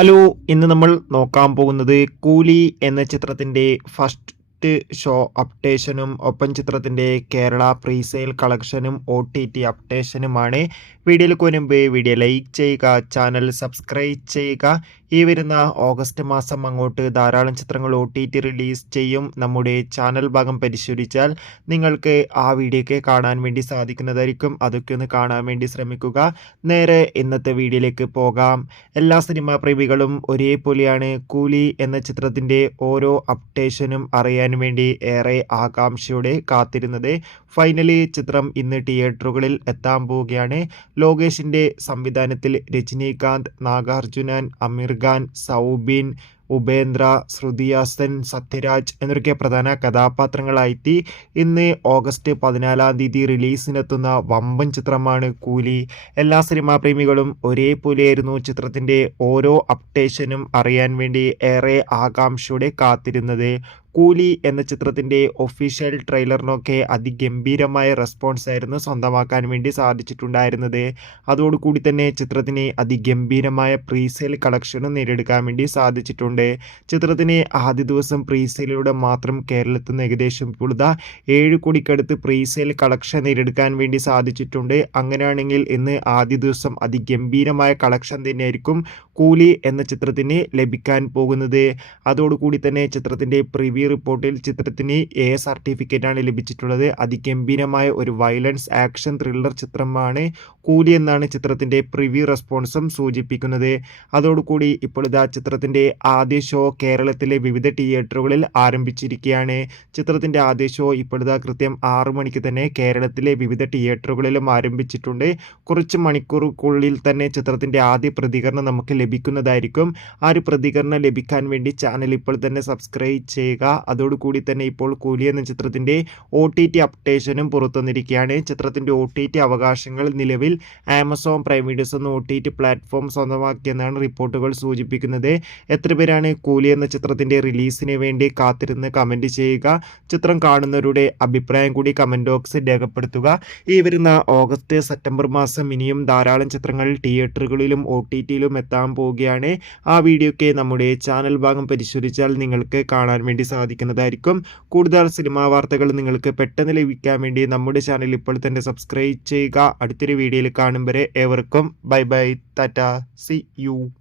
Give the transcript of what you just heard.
Hello, ഇന്ന് നമ്മൾ നോക്കാൻ പോകുന്നത് കൂലി എന്ന ചിത്രത്തിൻ്റെ ഫസ്റ്റ് ഷോ അപ്ഡേഷനും ഒപ്പം ചിത്രത്തിൻ്റെ കേരള പ്രീസെയിൽ കളക്ഷനും OTT അപ്ഡേഷനുമാണ്. വീഡിയോയിലേക്ക് മുൻപ് വീഡിയോ ലൈക്ക് ചെയ്യുക, ചാനൽ സബ്സ്ക്രൈബ് ചെയ്യുക. ഈ വരുന്ന ഓഗസ്റ്റ് മാസം അങ്ങോട്ട് ധാരാളം ചിത്രങ്ങൾ OTT റിലീസ് ചെയ്യും. നമ്മുടെ ചാനൽ ഭാഗം പരിശോധിച്ചാൽ നിങ്ങൾക്ക് ആ വീഡിയോയ്ക്ക് കാണാൻ വേണ്ടി സാധിക്കുന്നതായിരിക്കും. അതൊക്കെ ഒന്ന് കാണാൻ വേണ്ടി ശ്രമിക്കുക. നേരെ ഇന്നത്തെ വീഡിയോയിലേക്ക് പോകാം. എല്ലാ സിനിമാ പ്രേമികളും ഒരേപോലെയാണ് കൂലി എന്ന ചിത്രത്തിൻ്റെ ഓരോ അപ്ഡേഷനും അറിയാൻ വേണ്ടി ഏറെ ആകാംക്ഷയോടെ കാത്തിരുന്നത്. ഫൈനലി ചിത്രം ഇന്ന് തിയേറ്ററുകളിൽ എത്താൻ പോവുകയാണ്. ലോകേഷിൻ്റെ സംവിധാനത്തിൽ രജനീകാന്ത്, നാഗാർജുനൻ, അമീർ ഖാൻ, സൗബിൻ, ഉപേന്ദ്ര, ശ്രുതി ഹാസൻ, സത്യരാജ് എന്നൊക്കെ പ്രധാന കഥാപാത്രങ്ങളായി ഇന്ന് ഓഗസ്റ്റ് 14 തീയതി റിലീസിനെത്തുന്ന വമ്പൻ ചിത്രമാണ് കൂലി. എല്ലാ സിനിമാ പ്രേമികളും ഒരേപോലെയായിരുന്നു ചിത്രത്തിൻ്റെ ഓരോ അപ്ഡേഷനും അറിയാൻ വേണ്ടി ഏറെ ആകാംക്ഷയോടെ കാത്തിരുന്നത്. കൂലി എന്ന ചിത്രത്തിൻ്റെ ഒഫീഷ്യൽ ട്രെയിലറിനൊക്കെ അതിഗംഭീരമായ റെസ്പോൺസ് ആയിരുന്നു സ്വന്തമാക്കാൻ വേണ്ടി സാധിച്ചിട്ടുണ്ടായിരുന്നത്. അതോടുകൂടി തന്നെ ചിത്രത്തിന് അതിഗംഭീരമായ പ്രീസെയിൽ കളക്ഷനും നേടിയെടുക്കാൻ വേണ്ടി സാധിച്ചിട്ടുണ്ട്. ചിത്രത്തിന് ആദ്യ ദിവസം പ്രീസെയിലൂടെ മാത്രം കേരളത്തിൽ നിന്ന് ഏകദേശം ഇപ്പോൾ 7 കോടിക്കടുത്ത് പ്രീസെയിൽ കളക്ഷൻ നേടിയെടുക്കാൻ വേണ്ടി സാധിച്ചിട്ടുണ്ട്. അങ്ങനെയാണെങ്കിൽ ഇന്ന് ആദ്യ ദിവസം അതിഗംഭീരമായ കളക്ഷൻ തന്നെയായിരിക്കും കൂലി എന്ന ചിത്രത്തിന് ലഭിക്കാൻ പോകുന്നത്. അതോടുകൂടി തന്നെ ചിത്രത്തിൻ്റെ പ്രിവ്യൂ റിപ്പോർട്ടിൽ ചിത്രത്തിന് A സർട്ടിഫിക്കറ്റാണ് ലഭിച്ചിട്ടുള്ളത്. അതിഗംഭീരമായ ഒരു വയലൻസ് ആക്ഷൻ ത്രില്ലർ ചിത്രമാണ് കൂലി എന്നാണ് ചിത്രത്തിൻ്റെ പ്രിവ്യൂ റെസ്പോൺസും സൂചിപ്പിക്കുന്നത്. അതോടുകൂടി ഇപ്പോൾ ചിത്രത്തിൻ്റെ ആദ്യ ഷോ കേരളത്തിലെ വിവിധ തിയേറ്ററുകളിൽ ആരംഭിച്ചിരിക്കുകയാണ്. ചിത്രത്തിൻ്റെ ആദ്യ ഷോ ഇപ്പോൾ കൃത്യം 6 മണിക്ക് തന്നെ കേരളത്തിലെ വിവിധ തിയേറ്ററുകളിലും ആരംഭിച്ചിട്ടുണ്ട്. കുറച്ച് മണിക്കൂറുകൾക്കുള്ളിൽ തന്നെ ചിത്രത്തിൻ്റെ ആദ്യ പ്രതികരണം നമുക്ക് ലഭിക്കുന്നതായിരിക്കും. ആ ഒരു പ്രതികരണം ലഭിക്കാൻ വേണ്ടി ചാനൽ ഇപ്പോൾ തന്നെ സബ്സ്ക്രൈബ് ചെയ്യുക. അതോടുകൂടി തന്നെ ഇപ്പോൾ കൂലി എന്ന ചിത്രത്തിൻ്റെ OTT അപ്ഡേഷനും പുറത്തുവന്നിരിക്കുകയാണ്. ചിത്രത്തിൻ്റെ OTT അവകാശങ്ങൾ നിലവിൽ ആമസോൺ പ്രൈം വീഡിയോസ് എന്ന OTT പ്ലാറ്റ്ഫോം സ്വന്തമാക്കിയെന്നാണ് റിപ്പോർട്ടുകൾ സൂചിപ്പിക്കുന്നത്. എത്ര പേരാണ് കൂലി എന്ന ചിത്രത്തിൻ്റെ റിലീസിന് വേണ്ടി കാത്തിരുന്ന് കമൻറ്റ് ചെയ്യുക. ചിത്രം കാണുന്നവരുടെ അഭിപ്രായം കൂടി കമൻറ്റ് ബോക്സിൽ രേഖപ്പെടുത്തുക. ഈ വരുന്ന ഓഗസ്റ്റ് സെപ്റ്റംബർ മാസം ഇനിയും ധാരാളം ചിത്രങ്ങൾ തിയേറ്ററുകളിലും OTTയിലും എത്താൻ പോവുകയാണ്. ആ വീഡിയോയ്ക്ക് നമ്മുടെ ചാനൽ ഭാഗം പരിശോധിച്ചാൽ നിങ്ങൾക്ക് കാണാൻ വേണ്ടി സാധിക്കുന്നതായിരിക്കും. കൂടുതൽ സിനിമാ വാർത്തകൾ നിങ്ങൾക്ക് പെട്ടെന്ന് ലഭിക്കാൻ വേണ്ടി നമ്മുടെ ചാനൽ ഇപ്പോൾ തന്നെ സബ്സ്ക്രൈബ് ചെയ്യുക. അടുത്തൊരു വീഡിയോയിൽ കാണും വരെ ഏവർക്കും bye bye, tata, see U.